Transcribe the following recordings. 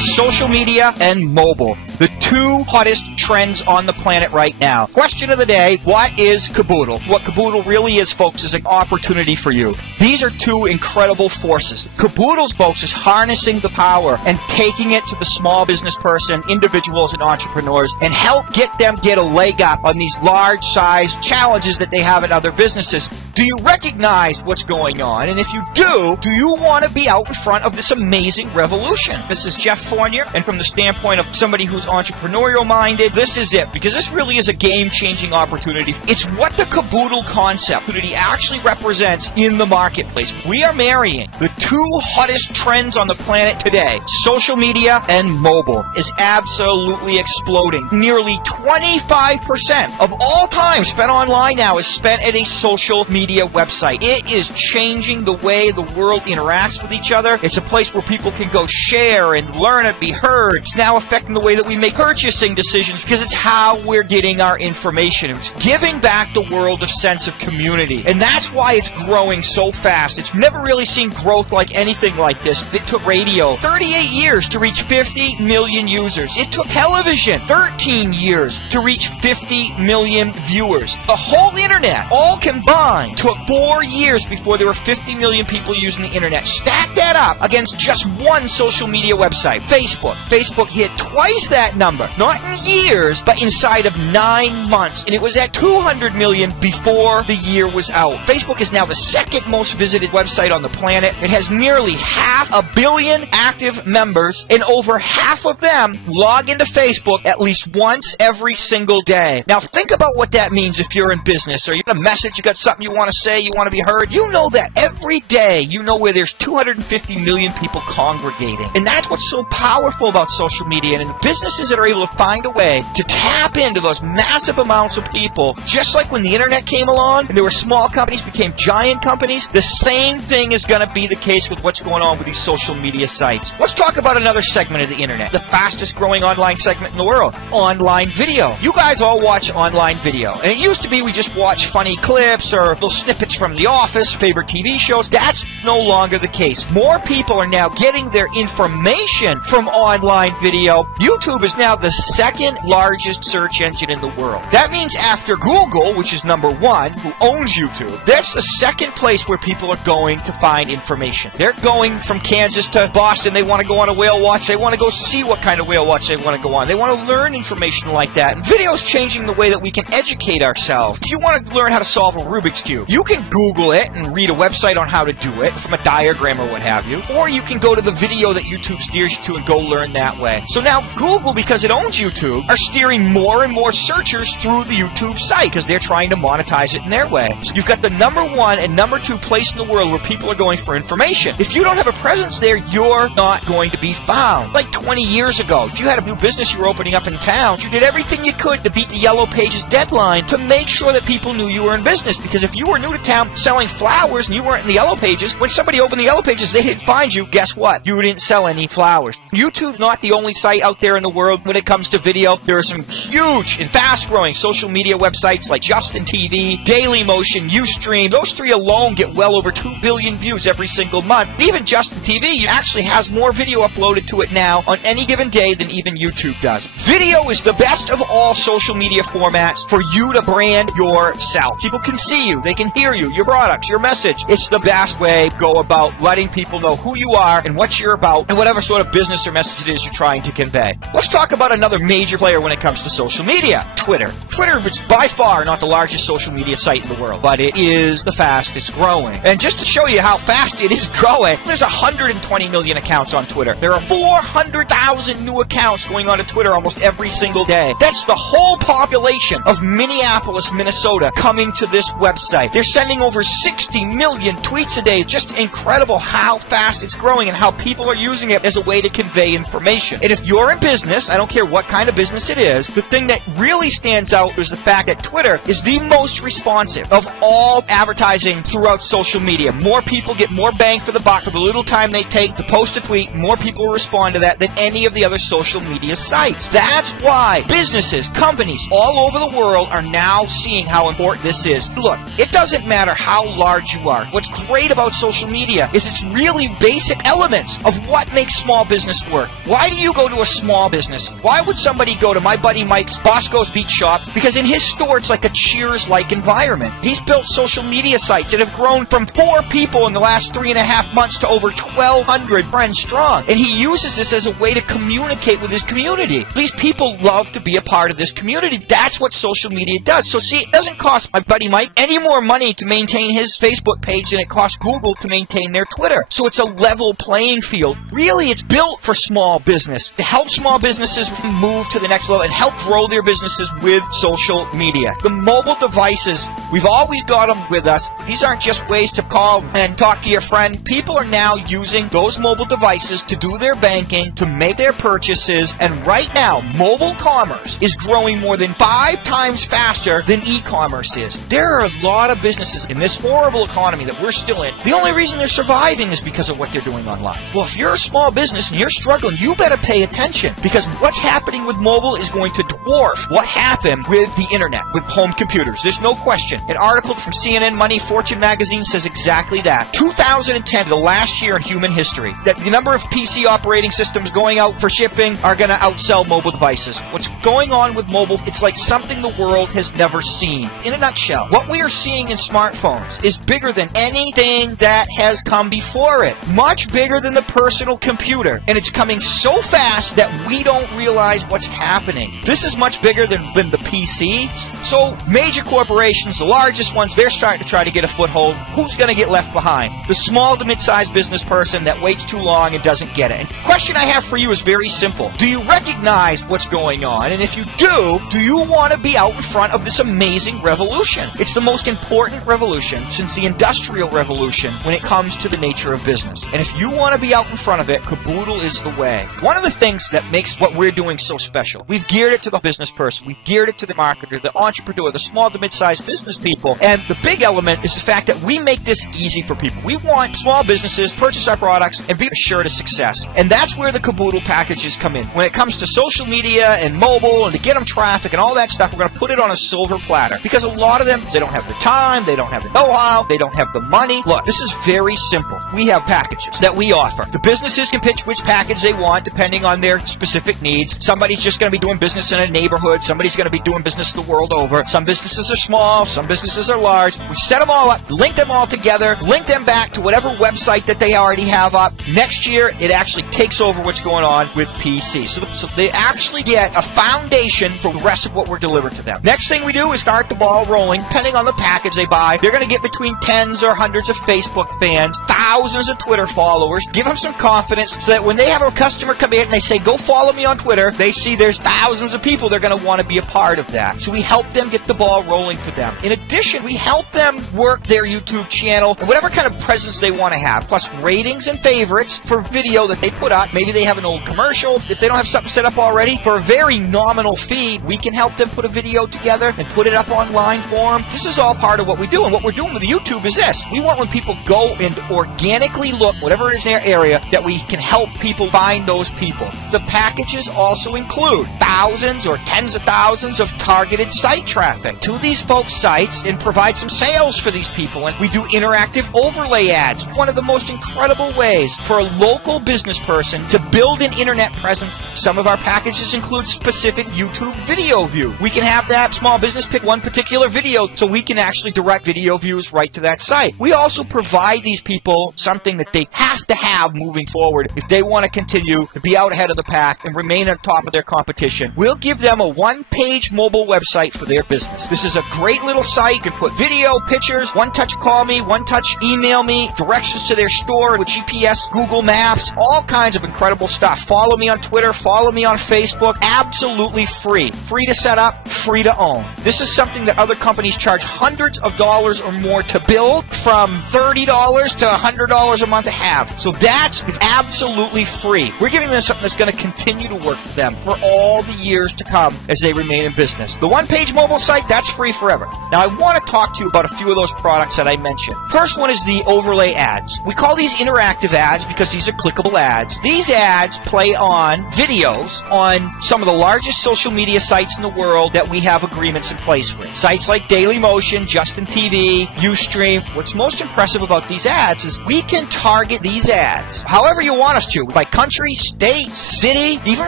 Social media and mobile, the two hottest trends on the planet right now. Question of the day, what is Caboodle? What Caboodle really is, folks, is an opportunity for you. These are two incredible forces. Caboodles, folks, is harnessing the power and taking it to the small business person, individuals, and entrepreneurs, and help get them get a leg up on these large-size challenges that they have in other businesses. Do you recognize what's going on? And if you do you want to be out in front of this amazing revolution? This is Jeff Fournier, and from the standpoint of somebody who's entrepreneurial minded, this is it, because this really is a game-changing opportunity. It's what the Caboodle concept actually represents in the marketplace. We are marrying the two hottest trends on the planet today. Social media and mobile is absolutely exploding. Nearly 25% of all time spent online now is spent at a social media website. It is changing the way the world interacts with each other. It's a place where people can go share and learn and be heard. It's now affecting the way that we make purchasing decisions because it's how we're getting our information. It's giving back the world a sense of community. And that's why it's growing so fast. It's never really seen growth like anything like this. It took radio 38 years to reach 50 million users. It took television 13 years to reach 50 million viewers. The whole internet, all combined, took 4 years before there were 50 million people using the internet. Stack that up against just one social media website, Facebook. Facebook hit twice that number, not in years, but inside of 9 months. And it was at 200 million before the year was out. Facebook is now the second most visited website on the planet. It has nearly 500 million active members, and over half of them log into Facebook at least once every single day. Now think about what that means if you're in business, or you got a message, you got something you want to say, you want to be heard. You know that every day, you know where there's 250 million people congregating. And that's what's so powerful about social media, and businesses that are able to find a way to tap into those massive amounts of people, just like when the internet came along and there were small companies became giant companies, the same thing is going to be the case with what's going on with these social media sites. Let's talk about another segment of the internet, the fastest growing online segment in the world, online video. You guys all watch online video, and it used to be we just watch funny clips or little snippets from The Office, favorite TV shows. That's no longer the case. More people are now getting their information from online video. YouTube is now the second largest search engine in the world. That means after Google, which is number one, who owns YouTube, that's the second place where people are going to find information. They're going from Kansas to Boston. They want to go on a whale watch. They want to go see what kind of whale watch they want to go on. They want to learn information like that. And video is changing the way that we can educate ourselves. If you want to learn how to solve a Rubik's Cube, you can Google it and read a website on how to do it from a diagram or what have you. Or you can go to the video that YouTube steers you to and go learn that way. So now Google, because it owns YouTube, are steering more and more searchers through the YouTube site because they're trying to monetize it in their way. So you've got the number one and number two place in the world where people are going for information. If you don't have a presence there, you're not going to be found. Like 20 years ago, if you had a new business you were opening up in town, you did everything you could to beat the Yellow Pages deadline to make sure that people knew you were in business. Because if you were new to town selling flowers and you weren't in the Yellow Pages, when somebody opened the Yellow Pages, they didn't find you. Guess what? You didn't sell any flowers. YouTube's not the only site out there in the world when it comes to video. There are some huge and fast-growing social media websites like Justin TV, Dailymotion, Ustream. Those three alone get well over 2 billion views every single month. Even Justin TV actually has more video uploaded to it now on any given day than even YouTube does. Video is the best of all social media formats for you to brand yourself. People can see you, they can hear you, your products, your message. It's the best way to go about letting people know who you are and what you're about and whatever sort of business or message it is you're trying to convey. Let's talk about another major player when it comes to social media, Twitter. Twitter is by far not the largest social media site in the world, but it is the fastest growing. And just to show you how fast it is growing, there's 120 million accounts on Twitter. There are 400,000 new accounts going on to Twitter almost every single day. That's the whole population of Minneapolis, Minnesota coming to this website. They're sending over 60 million tweets a day. Just incredible how fast it's growing and how people are using it as a way to convey information. And if you're in business, business, I don't care what kind of business it is, the thing that really stands out is the fact that Twitter is the most responsive of all advertising throughout social media. More people get more bang for the buck for the little time they take to post a tweet. More people respond to that than any of the other social media sites. That's why businesses, companies all over the world are now seeing how important this is. Look, it doesn't matter how large you are. What's great about social media is it's really basic elements of what makes small business work. Why do you go to a small business? Why would somebody go to my buddy Mike's Bosco's Beach Shop? Because in his store, it's like a Cheers-like environment. He's built social media sites that have grown from 4 people in the last 3.5 months to over 1,200 friends strong. And he uses this as a way to communicate with his community. These people love to be a part of this community. That's what social media does. So see, it doesn't cost my buddy Mike any more money to maintain his Facebook page than it costs Google to maintain their Twitter. So it's a level playing field. Really, it's built for small business, to help small businesses move to the next level and help grow their businesses with social media. The mobile devices, we've always got them with us. These aren't just ways to call and talk to your friend. People are now using those mobile devices to do their banking, to make their purchases, and right now, mobile commerce is growing more than 5 times faster than e-commerce is. There are a lot of businesses in this horrible economy that we're still in. The only reason they're surviving is because of what they're doing online. Well, if you're a small business and you're struggling, you better pay attention, because what's happening with mobile is going to dwarf what happened with the internet, with home computers. There's no question. An article from CNN Money, Fortune magazine says exactly that. 2010, the last year in human history, that the number of PC operating systems going out for shipping are going to outsell mobile devices. What's going on with mobile, it's like something the world has never seen. In a nutshell, what we are seeing in smartphones is bigger than anything that has come before it. Much bigger than the personal computer. And it's coming so fast that we don't realize what's happening. This is much bigger than the PC. So major corporations, the largest ones, they're starting to try to get a foothold. Who's going to get left behind? The small to mid-sized business person that waits too long and doesn't get it. And the question I have for you is very simple. Do you recognize what's going on? And if you do you want to be out in front of this amazing revolution? It's the most important revolution since the Industrial Revolution when it comes to the nature of business. And if you want to be out in front of it, Caboodle is the way. One of the things that makes what we're doing so special, we've geared it to the business person, we've geared it to the marketer, the entrepreneur, the small to mid-sized business people, and the big element is the fact that we make this easy for people. We want small businesses to purchase our products and be assured of success. And that's where the Caboodle packages come in. When it comes to social media and mobile and to get them traffic and all that stuff, we're going to put it on a silver platter. Because a lot of them, they don't have the time, they don't have the know-how, they don't have the money. Look, this is very simple. We have packages that we offer. The businesses can pitch which package they want depending on their specific needs. Somebody's just going to be doing business in a neighborhood. Somebody's going to be doing business the world over. Some businesses are small. Some businesses are large. We set them all up, link them all together, link them back to whatever website that they already have up. Next year, it actually takes over what's going on with PC. So they actually get a foundation for the rest of what we're delivering to them. Next thing we do is start the ball rolling. Depending on the package they buy, they're going to get between tens or hundreds of Facebook fans, thousands of Twitter followers, give them some confidence so that when they have a customer come in and they say, go follow me on Twitter, they see there's thousands of people. They're going to want to be a part of that. So we help them get the ball rolling for them. In addition, we help them work their YouTube channel and whatever kind of presence they want to have, plus ratings and favorites for video that they put up. Maybe they have an old commercial. If they don't have something set up already, for a very nominal fee, we can help them put a video together and put it up online for them. This is all part of what we do. And what we're doing with YouTube is this. We want when people go and organically look, whatever it is in their area, that we can help people find those people. The packages also include thousands or tens of thousands of targeted site traffic to these folks' sites and provide some sales for these people. And we do interactive overlay ads. One of the most incredible ways for a local business person to build an internet presence. Some of our packages include specific YouTube video view. We can have that small business pick one particular video so we can actually direct video views right to that site. We also provide these people something that they have to have moving forward if they want to continue to be out ahead of the pack and remain on top of their competition. We'll give them a one-page mobile website for their business. This is a great little site. You can put video, pictures, one-touch call me, one-touch email me, directions to their store with GPS, Google Maps, all kinds of incredible stuff. Follow me on Twitter, follow me on Facebook. Absolutely free. Free to set up, free to own. This is something that other companies charge hundreds of dollars or more to build, from $30 to $100 a month to have. So That's absolutely free. We're giving them something that's going to continue to work for them for all the years to come as they remain in business. The one-page mobile site, that's free forever. Now, I want to talk to you about a few of those products that I mentioned. First one is the overlay ads. We call these interactive ads because these are clickable ads. These ads play on videos on some of the largest social media sites in the world that we have agreements in place with. Sites like Dailymotion, Justin TV, Ustream. What's most impressive about these ads is we can target these ads however you want us to, by country, state, city, even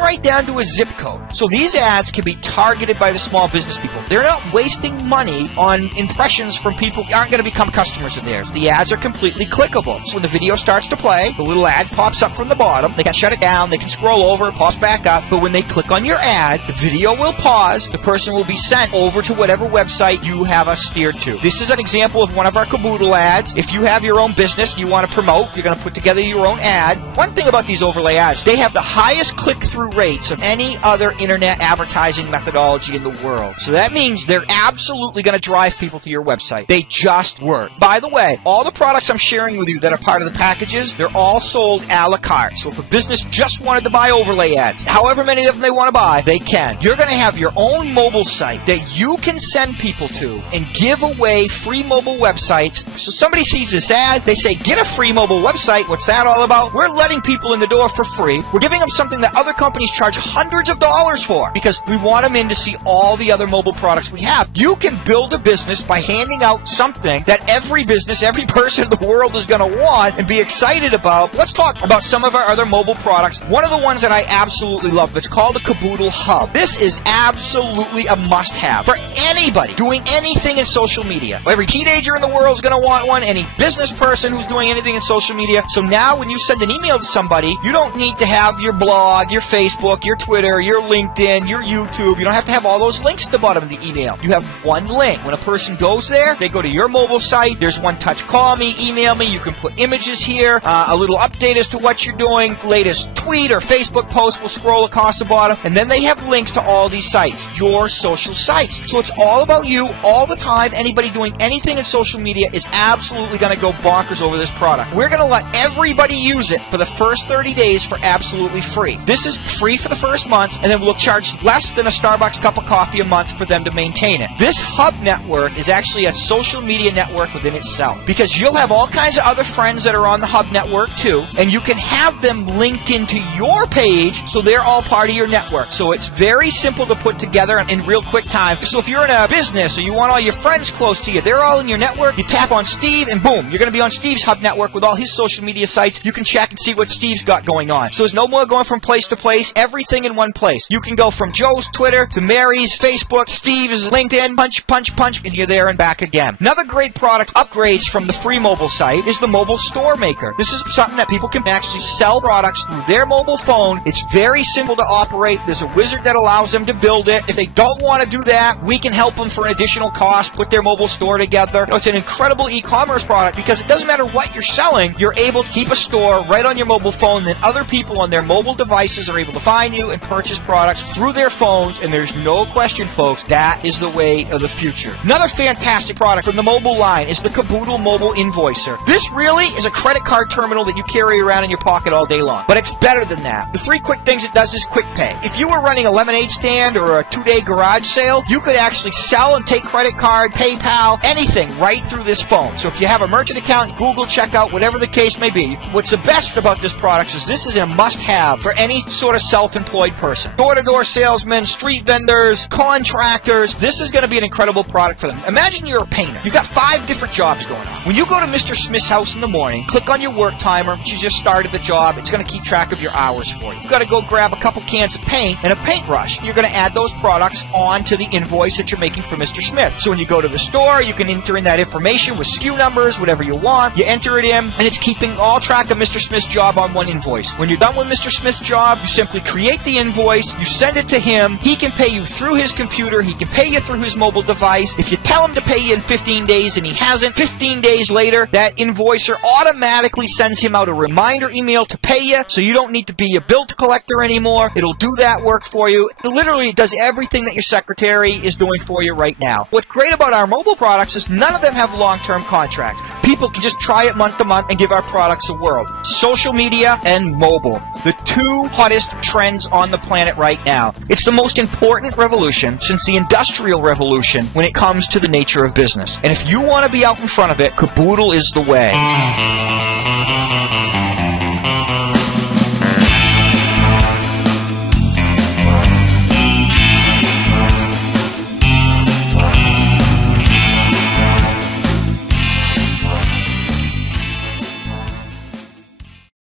right down to a zip code. So these ads can be targeted by the small business people. They're not wasting money on impressions from people who aren't going to become customers of theirs. The ads are completely clickable. So when the video starts to play, the little ad pops up from the bottom. They can shut it down, they can scroll over, it pops back up. But when they click on your ad, the video will pause, the person will be sent over to whatever website you have us steered to. This is an example of one of our CABOODLE ads. If you have your own business you want to promote, you're going to put together your own ad. One thing about these overlay ads, they have the highest click-through rates of any other internet advertising methodology in the world. So that means they're absolutely going to drive people to your website. They just work. By the way, all the products I'm sharing with you that are part of the packages, they're all sold a la carte. So if a business just wanted to buy overlay ads, however many of them they want to buy, they can. You're going to have your own mobile site that you can send people to and give away free mobile websites. So somebody sees this ad, they say, get a free mobile website. What's that all about? We're letting people in the door for free. We're giving them something that other companies charge hundreds of dollars for because we want them in to see all the other mobile products we have. You can build a business by handing out something that every business, every person in the world is going to want and be excited about. Let's talk about some of our other mobile products. One of the ones that I absolutely love, it's called the CABOODLE Hub. This is absolutely a must-have for anybody doing anything in social media. Every teenager in the world is going to want one, any business person who's doing anything in social media. So now when you send an email to somebody, you don't need to have your blog, your Facebook, your Twitter, your LinkedIn, your YouTube. You don't have to have all those links at the bottom of the email. You have one link. When a person goes there, they go to your mobile site. There's one touch. Call me, email me. You can put images here, a little update as to what you're doing. Latest tweet or Facebook post will scroll across the bottom. And then they have links to all these sites, your social sites. So it's all about you all the time. Anybody doing anything in social media is absolutely going to go bonkers over this product. We're going to let everybody use it for the first 30 days for absolutely free. This is free for the first month, and then we'll charge less than a Starbucks cup of coffee a month for them to maintain it. This hub network is actually a social media network within itself because you'll have all kinds of other friends that are on the hub network too, and you can have them linked into your page so they're all part of your network. So it's very simple to put together in real quick time. So if you're in a business or you want all your friends close to you, they're all in your network, you tap on Steve and boom, you're going to be on Steve's hub network with all his social media sites. You can check and see what Steve's got going on. So there's no more going from place to place, everything in one place. You can go from Joe's Twitter to Mary's Facebook, Steve's LinkedIn, punch, and you're there and back again. Another great product upgrades from the free mobile site is the mobile store maker. This is something that people can actually sell products through their mobile phone. It's very simple to operate. There's a wizard that allows them to build it. If they don't want to do that, we can help them for an additional cost, put their mobile store together. It's an incredible e-commerce product because it doesn't matter what you're selling, you're able to keep a store right on your mobile phone, and then other people on their mobile devices are able to find you and purchase products through their phones, and there's no question, folks, that is the way of the future. Another fantastic product from the mobile line is the CABOODLE Mobile Invoicer. This really is a credit card terminal that you carry around in your pocket all day long, but it's better than that. The three quick things it does is quick pay. If you were running a lemonade stand or a 2-day garage sale, you could actually sell and take credit card, PayPal, anything right through this phone. So if you have a merchant account, Google checkout, whatever the case may be, what's the best about this product is this is a must-have for any sort of self-employed person. Door-to-door salesmen, street vendors, contractors, this is going to be an incredible product for them. Imagine you're a painter. You've got 5 different jobs going on. When you go to Mr. Smith's house in the morning, click on your work timer, you just started the job, it's going to keep track of your hours for you. You've got to go grab a couple cans of paint and a paintbrush. You're going to add those products onto the invoice that you're making for Mr. Smith. So when you go to the store, you can enter in that information with SKU numbers, whatever you want. You enter it in, and it's keeping all track of Mr. Smith's job on one invoice. When you're done with Mr. Smith's job, you simply create the invoice, you send it to him, he can pay you through his computer, he can pay you through his mobile device. If you tell him to pay you in 15 days and he hasn't, 15 days later, that invoicer automatically sends him out a reminder email to pay you, so you don't need to be a bill collector anymore. It'll do that work for you. It literally does everything that your secretary is doing for you right now. What's great about our mobile products is none of them have long-term contracts. People can just try it month to month and give our products away. world. Social media and mobile. The two hottest trends on the planet right now. It's the most important revolution since the Industrial Revolution when it comes to the nature of business. And if you want to be out in front of it, Caboodle is the way.